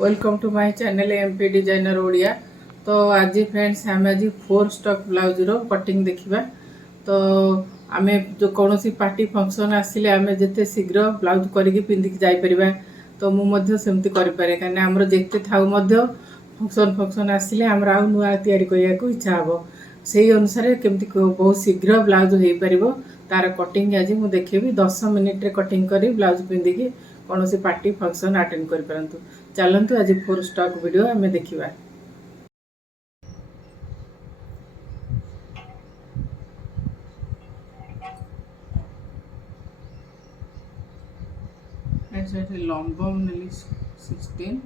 Welcome to my channel MP designer Odia. तो आज friends आम आज 4 स्टॉक ब्लाउज रो कटिंग देखिबा। तो आमे जो कौन सी पार्टी फंक्शन आसिले आमे जेते शीघ्र ब्लाउज करके पिंधिक जाई परिबा। तो मु मध्य सेमती करि पारे काने हमरो जेते थाउ मध्य फंक्शन आसिले हमरा आ नुआ तयारी करिया को इच्छा हबो। सेही अनुसार केमती बहुत शीघ्र ब्लाउज होई परिबो तार कटिंग आज मु देखेबी। 10 मिनिट रे कटिंग करी ब्लाउज पिंधिकी कौन सी पार्टी फंक्शन अटेंड कर परंतु। चलतु आज 4 स्टॉक वीडियो आम देखा। लंबम नेली 16,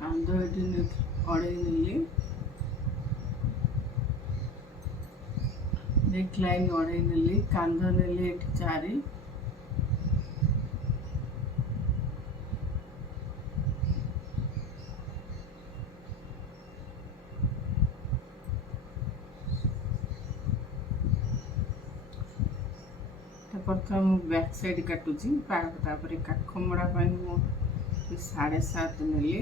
कांध अड़े नेली, नेक लाइन अड़े नेली, कांध नेली 4, प्रथम बैक साइड काटुची तापर काखमड़ा 7.5 नेली,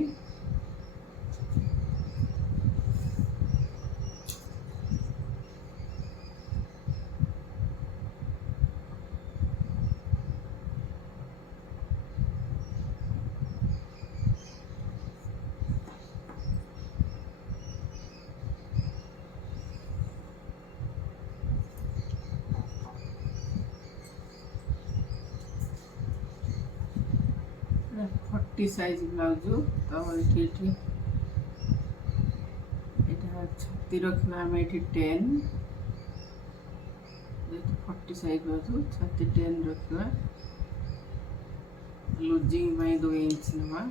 फोर्टी साइज ब्लाउज। तो ये छाती रखा आम ये 10, 40 साइज ब्लाउज छाती 10 रखा। लुजिंग 2 इंच नवा,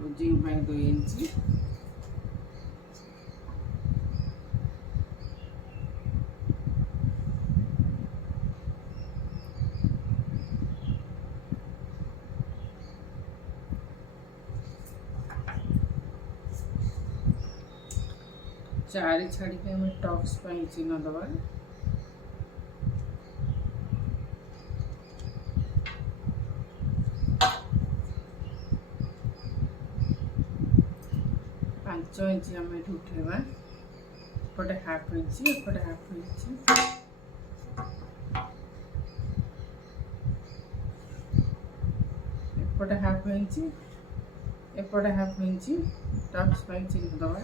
लुजिंग 2 इंच, चारि छाड़ी के हमें टॉप्स पर चिन्ह दबा। पांच इंच आम उठेवा, एपटे हाफ इंच, एपटे हाफ इंच, एपटे हाफ इंच, एपटे हाफ इंच टॉप्स पर चिन्ह दबा।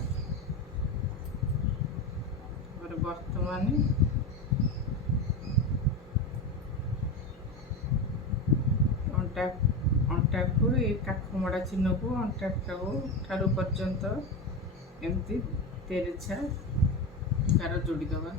बर्तमान अंटा को ये काखमड़ा चिन्ह को अंटा ठारू पर्यंत एमती तेरेछा तार जोड़ी दबा।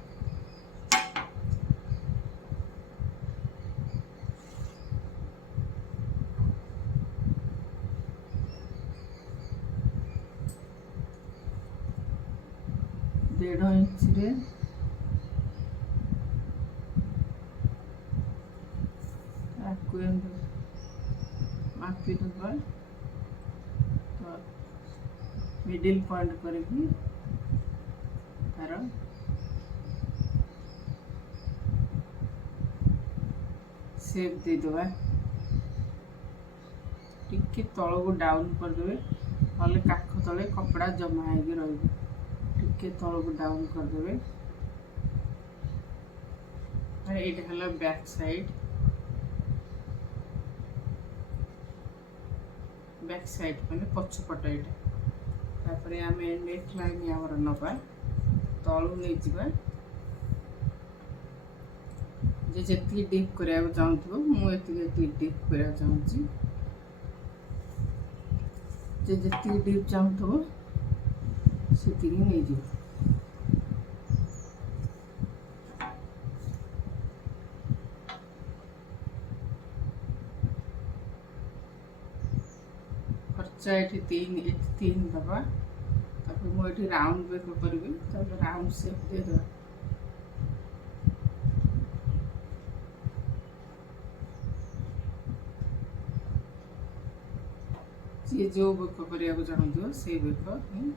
डेढ़ इंच रे मापी दबा। तो मिडिल पॉइंट करके तार शेप दे दबा। टिके तल को डाउन कर देबे नले काख तले कपड़ा जमा होगी रही। टिके तल को डाउन कर देबे। ये हला बैक साइड, बैक साइड मैंने पछपट ये आम नेक लाइन आमर नवा तलू नहीं जावा। जे डीप करा चाहूँ मुझे डीप करा चाहूँगी। जे डीप चाहूँ से नहीं जा। खर्चा ये 3 दबा। मुझे राउंड बेक करी राउंड शेप दे दबा। जी जो बेक करने चाहूँ से बेक ही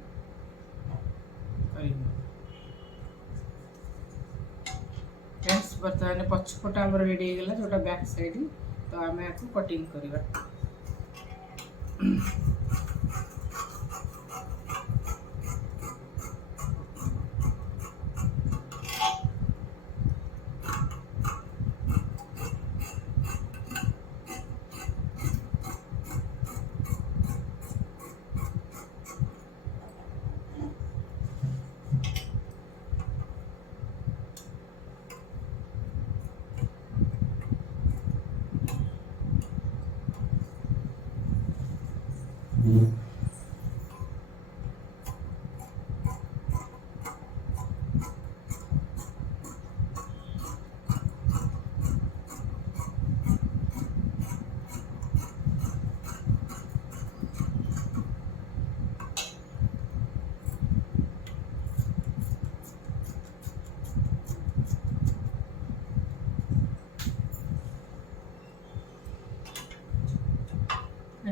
फ्रेंड्स बर्तमान पछपटा आम रेडी होगा जोटा बैक साइड तो आम या कटिंग करवा।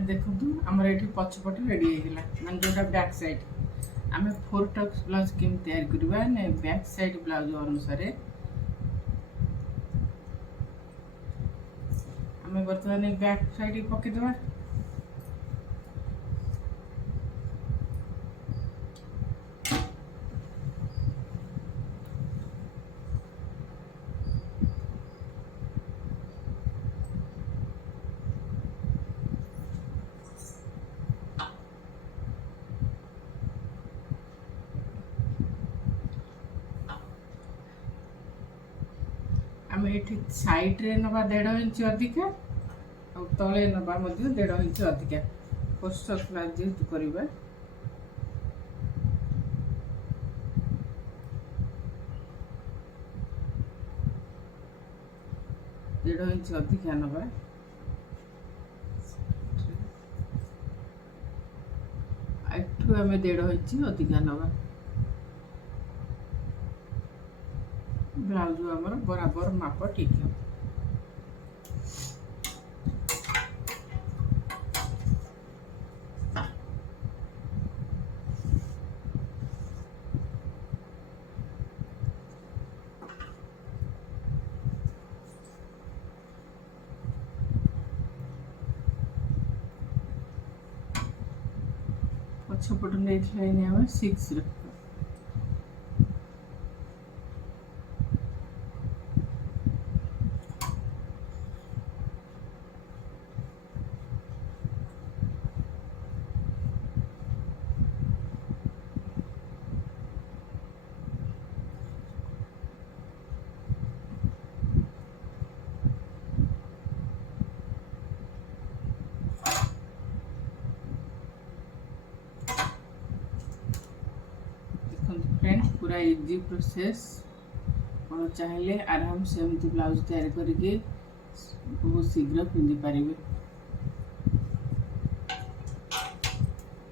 देखो आमर ये पछपटे रेडी होगा मान जो बैक साइड आम फोर टक्स ब्लाउज केम तैयार करवा ना बैक साइड ब्लाउज अनुसार आम बर्तमान बैक साइड पकईदे। आम ये सैड्रे नवा 1.5 इंच अधिका और तले नवा 1.5 इंच अधिका फर्स्ट क्लास जेहेतु करवा 1.5 इंच अधिका नवा एठू आम 1.5 इंच अधिका नवा ब्लाउज आमर बराबर माप ठीक है। पछपट नहीं आम 6 रख फ्रेंड पूरा इजी प्रोसेस आप चाहिए आराम से एमती ब्लाउज तैयार करके बहुत शीघ्र पिंधि पारे।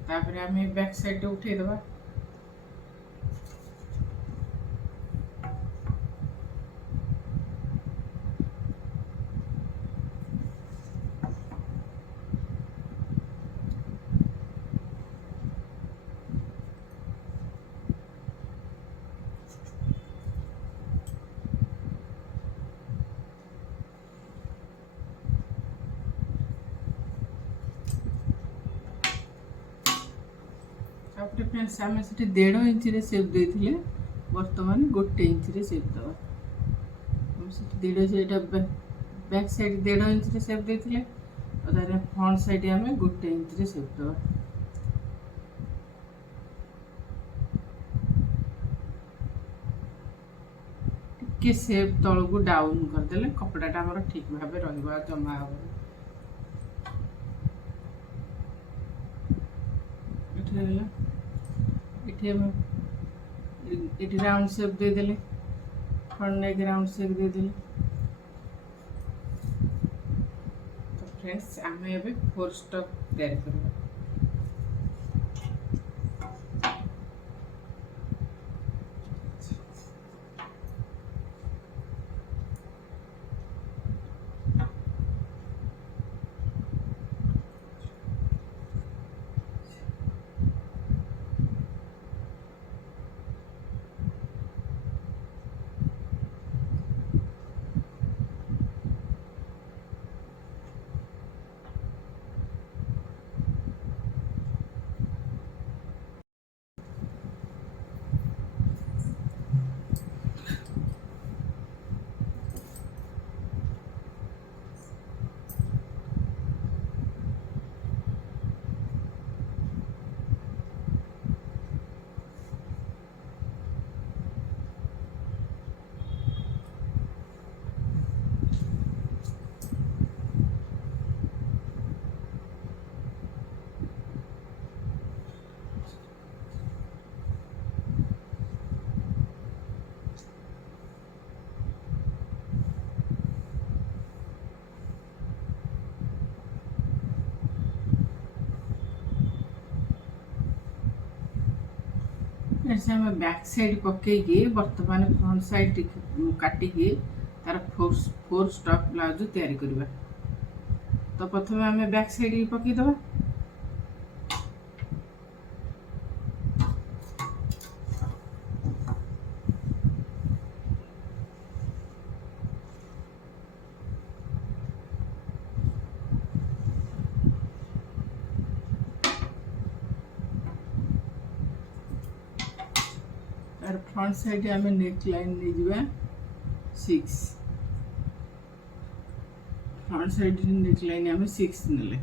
तापर आम बैक साइड उठे दबा फ्रेंड्स आम से 1.5 इंच सेप देते बर्तमान 1 इंच सेप दवा 1.5 इंच बैक साइड 1.5 इंच सेप देते और फ्रंट साइड आम 1 इंच सेप दवा टिके सेप तल को डाउन करदे कपड़ाटा आम ठीक भाव रहा जमा हम ये राउंड शेप देदेले फ्रंट नेक राउंड शेप देदेले। तो फ्रेंड्स आम ए 4 स्टक तैयार करवा फ्रेंड्स आम बैक साइड पकईकि बर्तमान फ्रंट साइड काटिकी तार फोर स्टॉक ब्लाउज तैयारी करवा। तो प्रथम आम बैक साइड पकईदबा। तार फ्रंट साइड आम नेक लाइन नहीं जावा 6 फ्रंट साइड नेक लाइन आम 6 नेले।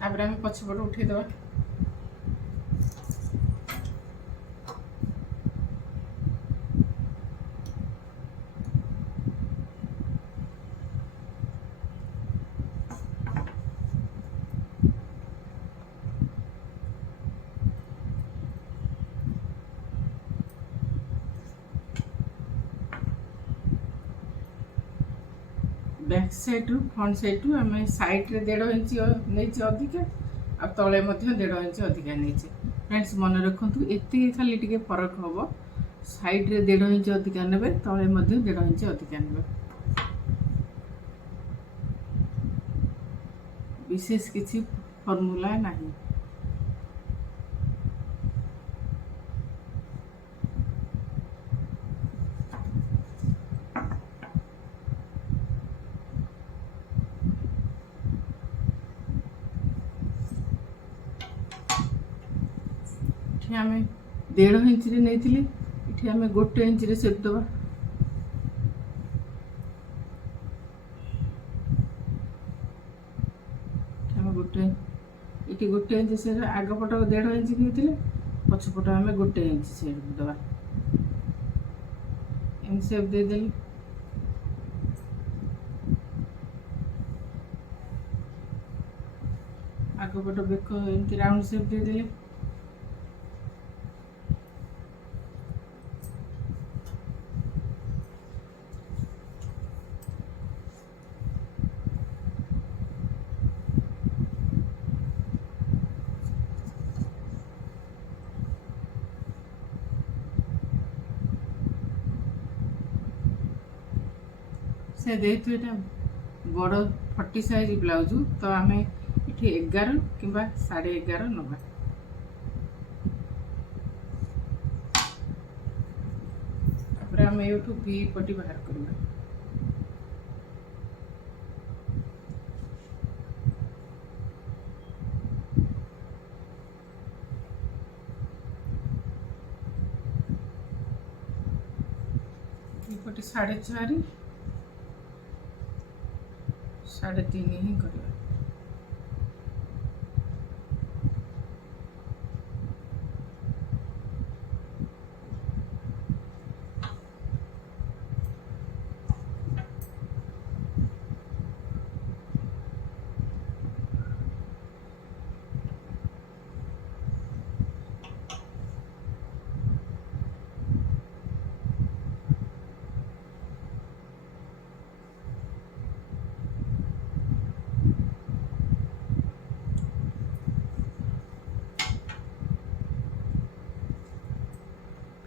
तापर आम पछपट उठेदबा। बैक साइड रु फ्रंट साइड रु आम साइड रे 1.5 इंच नहीं अधिका आ तले 1.5 इंच अधिका नहीं। फ्रेंड्स मन रखु एति खाली टिके फरक हम साइड रे 1.5 इंच अधिका ने तले 1.5 इंच अधिका ने। विशेष किसी फॉर्मूला नहीं। आम 1.5 इंच नहीं आम 1 इंच सेप दबा। ये 1 इंच से आगपट 1.5 इंच नहीं पछपट आम 1 इंच सेप दबा। एम सेप देदेली आगपट बेक एमती राउंड सेप देदेली। से जेहेतु यहाँ बड़ 40 साइज ब्लाउज तो आम ये 11 कि 11.5 नवा। आम ये वी पटी बाहर करवा। पटी 4.5 3.5 ही करवा।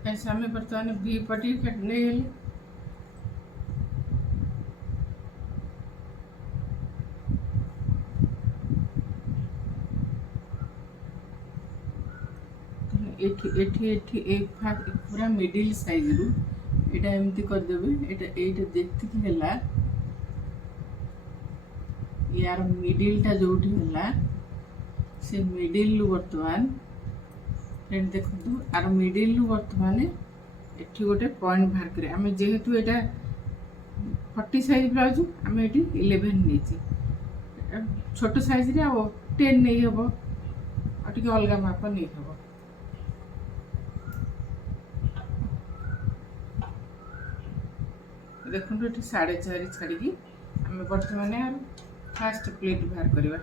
ऐसे हमें बर्तमान भी पटी कटने एक फाक पूरा मिडिल साइज रु एटा एमती करदेबे। एटा देखती है यार मिडिल टा जोठी है से मिडिल रु बर्तमान फ्रेंड देखो आर मिडिल रु बर्तमान एठी गोटे पॉइंट बाहर करे आम जेहेतु एटा 40 साइज ब्लाउज आम ये 11 नहीं छोट साइज रे 10 नहीं हम और अलग माप नहीं हम। देखो ये 4.5 छाड़ी आम बर्तमान फास्ट प्लेट बाहर करवा।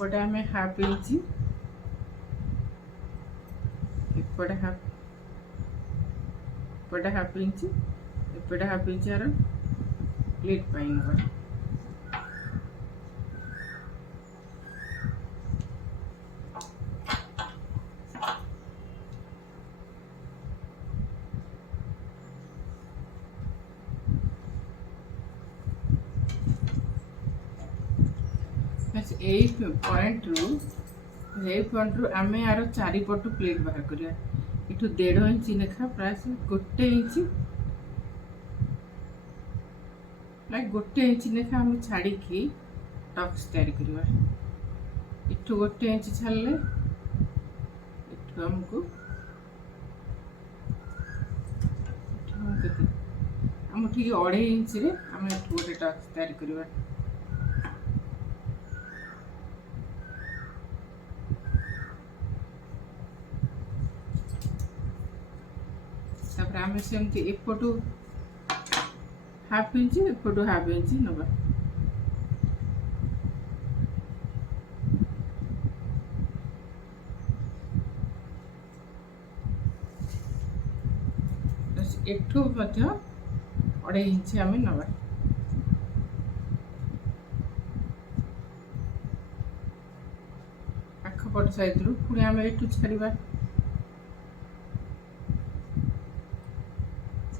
एपटे आम हाफ इंच एपटे हाफ इंच एपटे हाफ इंच यार प्लेट पाइन पॉइंट रु आम यार चारिपट प्लेट बाहर करिया इठू 1.5 इंच लेखा प्राय 1 इंच प्राय 1 इंच लेखा आम छाड़ी टक्स तैयारी करवा इठू 1 इंच छाड़ले इठू आमको आम ठीक 2.5 इंच रे आम इठू गोटे टक्स तैयारी करवा आम सेमती एपटू हाफ इंच एपटू हाफ इंच नवा एठू 2.5 इंच आम नवा आखपट साइड रू पुणी आम एठू छाड़वा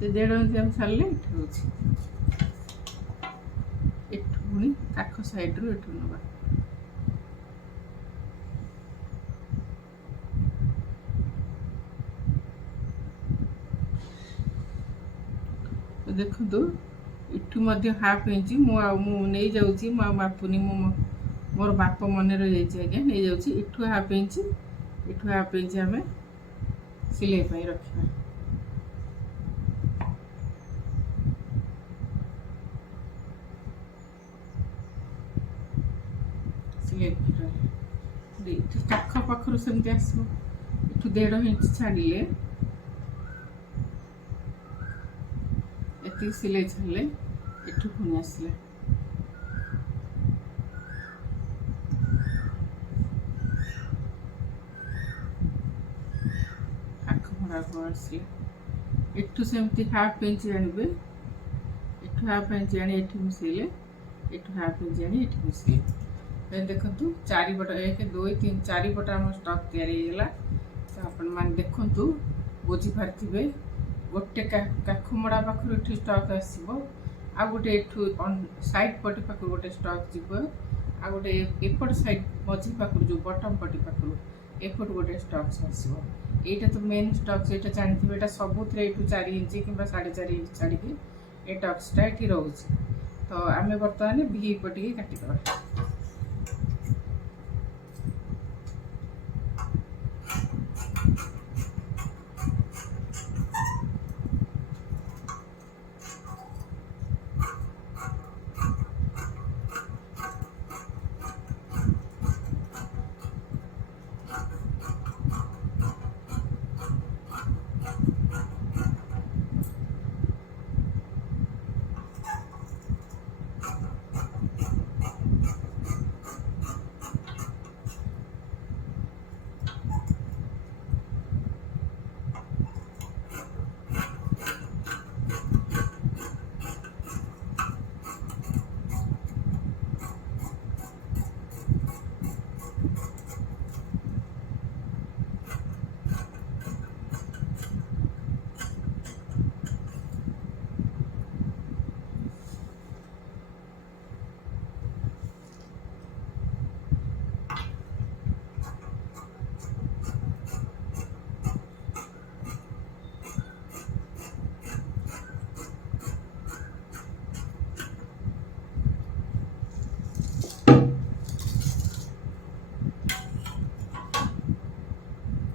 से 1.5 इंच आम छाड़ले एठू एठू पुणी काख साइड रू एठू नवा तो देखो इठू हाफ इंच मुझे जाऊँगी मापुनी मोर बाप मन रही आज्ञा नहीं जाऊँगी इठू हाफ इंच आम सिलाई रखा काख पाखर सेमती आसो इठू 1.5 इंच छाड़े एति सिलाई छाड़े इठू पुणी आसला काख भरा आसला इठू सेमती हाफ इंच आनबे इठू हाफ इंच आनी एठी मिसेले इठू हाफ इंच आनी एठी मिसेले देखु चारिपट 1 2 3 चारिपट आम स्टक तैयारी तो आपण मैंने देखु बुझीपारे गोटे काखमड़ा पाखर ये स्टक आसो आ गोटे एठू साइड पटी पाखर गोटे स्टक जीव आ गोटे एपट साइड मझी पाखर जो बटम पटी पाखर एपट गोटे स्टक्स आसो यहाँ तो मेन स्टक्स ये जानते हैं सबुथ 4 इंच कि 4.5 इंच छाड़ी ये टक्सटा ये रोचे तो आम बर्तमान भी पटी काटिदेवा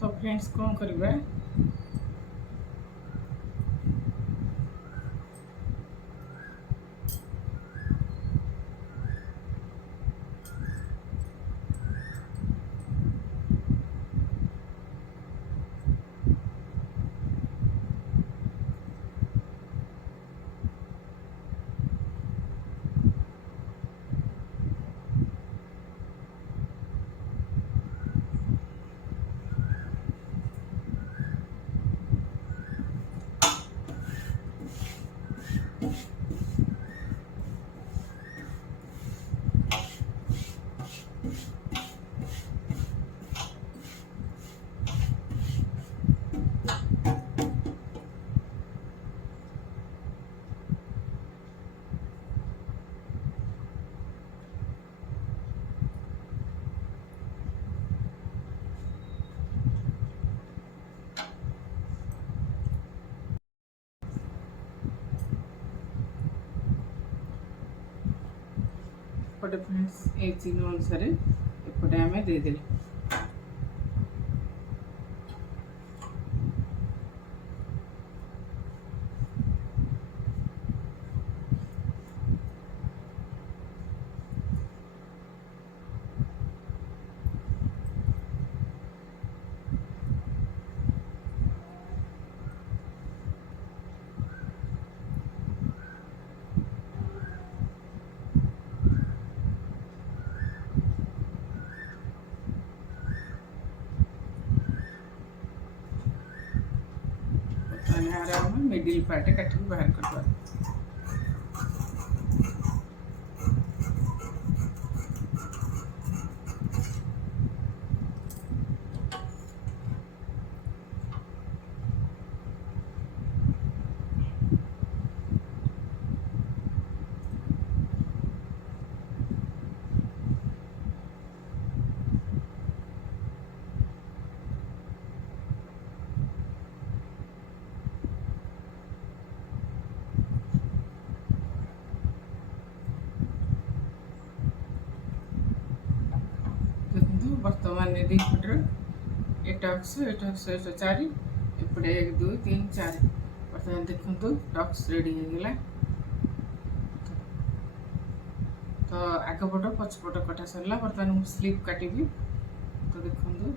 तो फ्रेंड्स कौन करवा एपटे फ्रेंड्स ये चिन्ह अनुसार एपटे आम देदेले मिडिल पार्ट काट बाहर कर बर्तमान दी फुटर एटा अक्स एटा अक्स एटा 4 एपटे 1 2 3 4 बर्तमान देखंतु टक्स रेडी हो गला तो आग पट पछ पट कटा सरला बर्तमान स्लीव काटिबी तो देखंतु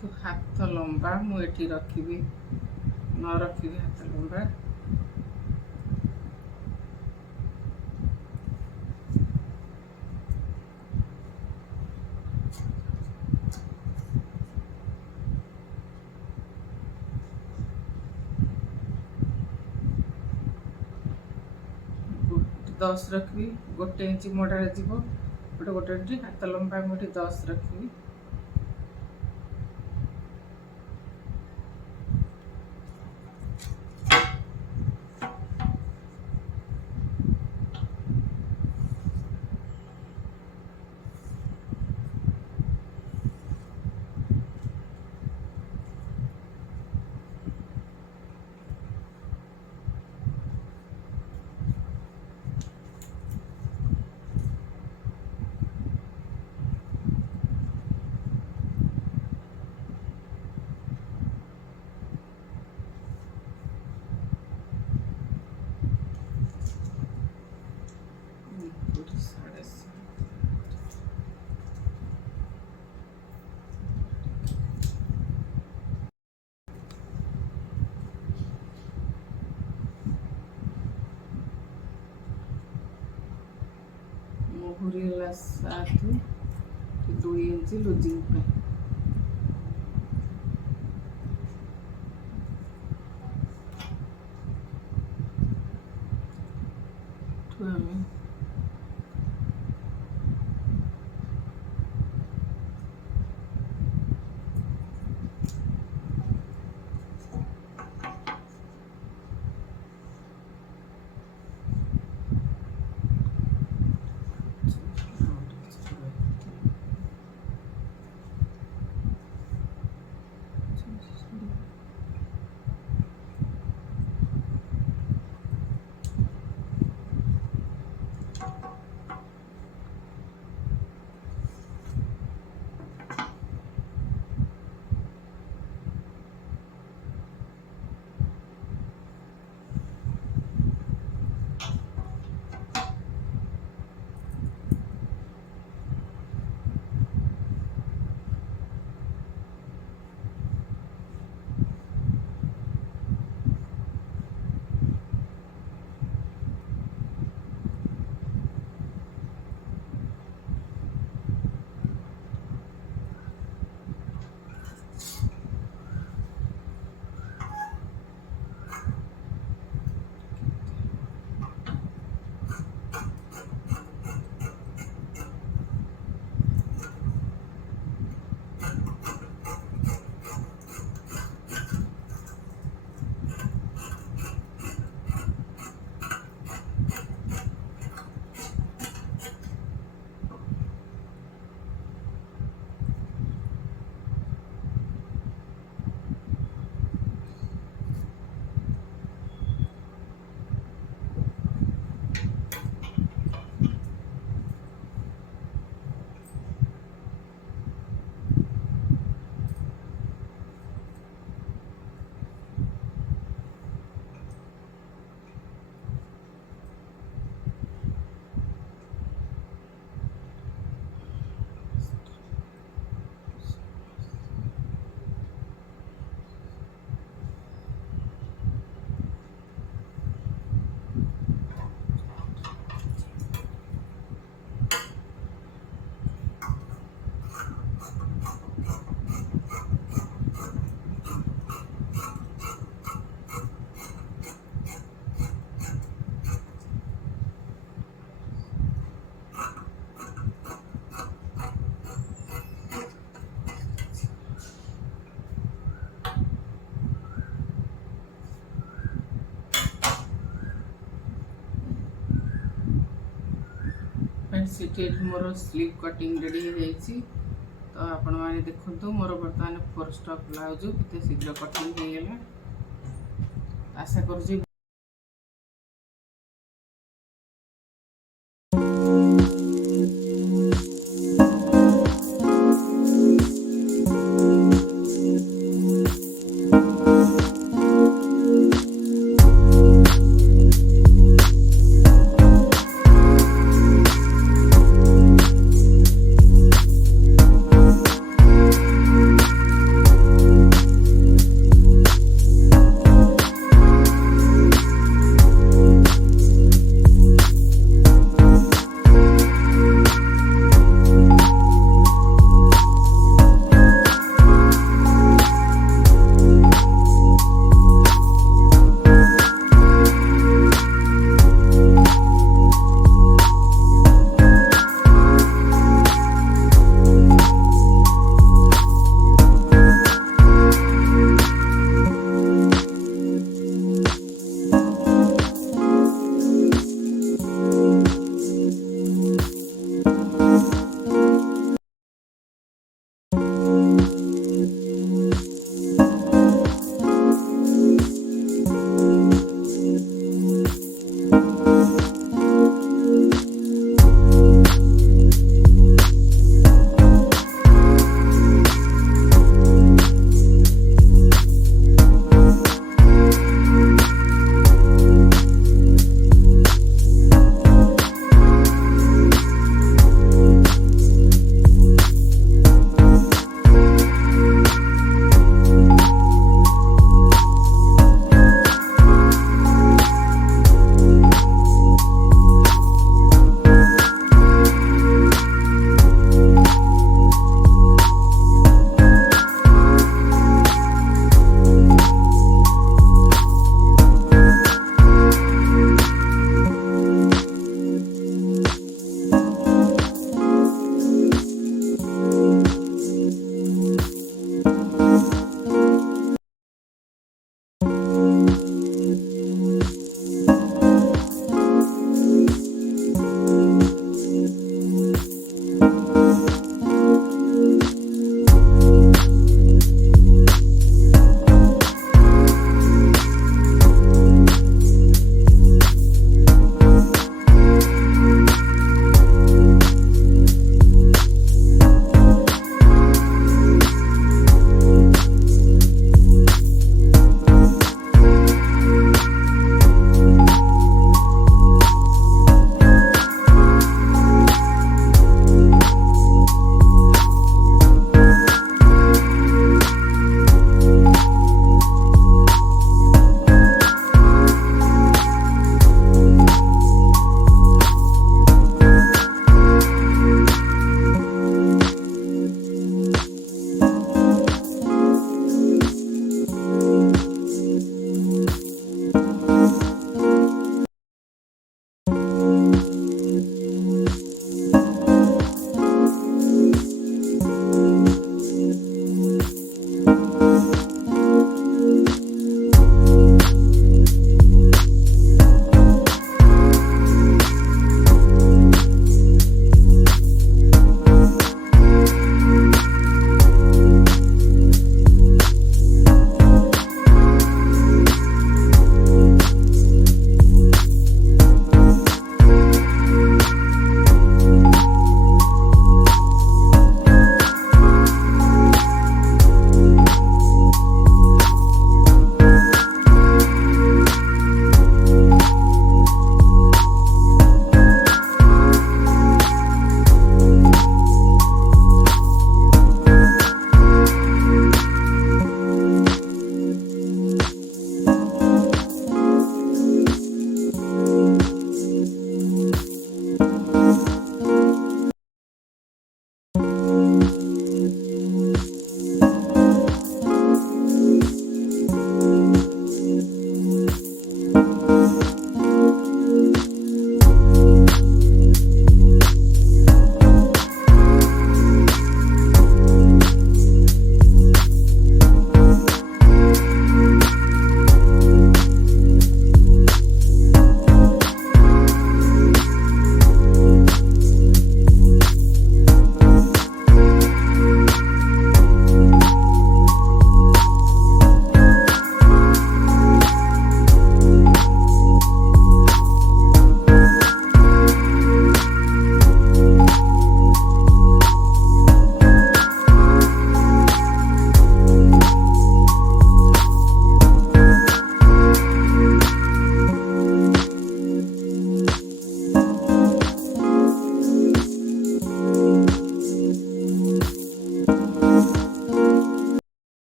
तो हाथ लंबा मुझे रखी न रखी हाथ लंबा दस रखी गोटे इंच मोटार जीव गोटे गोटे इंच हाथ लंबा मुझे 10 रखी मुहुरी 7 2 इंच लुजिंग पे फ्रेंड्स सीटी मोर स्लीव कटिंग रेडी हो जाइए। तो आपण मैंने देखु मोर बर्तमान 4 स्टॉक ब्लाउज केते शीघ्र कटिंग हो गला। आशा करूँ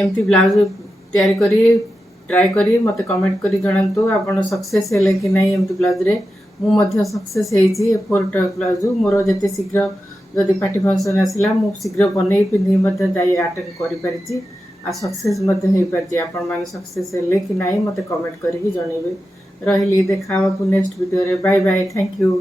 एमती ब्लाउज तैयारी करी ट्राए करी मते कमेंट करी जणातु आपण सक्सेस हेले कि नहीं एमती ब्लाउज रे मु मध्य सक्सेस हेइची 4 टक ब्लाउज मोर जते शीघ्र जदि पार्टी फंक्शन आसिला मु शीघ्र बनै पिंधि मध्य जाई अटेंड करि परिची आ सक्सेस मध्य हे परची आपण माने सक्सेस हेले कि नहीं मते कमेंट करी जणैबे रहिली देखा नेक्स्ट वीडियो रे बाय बाय थैंक यू।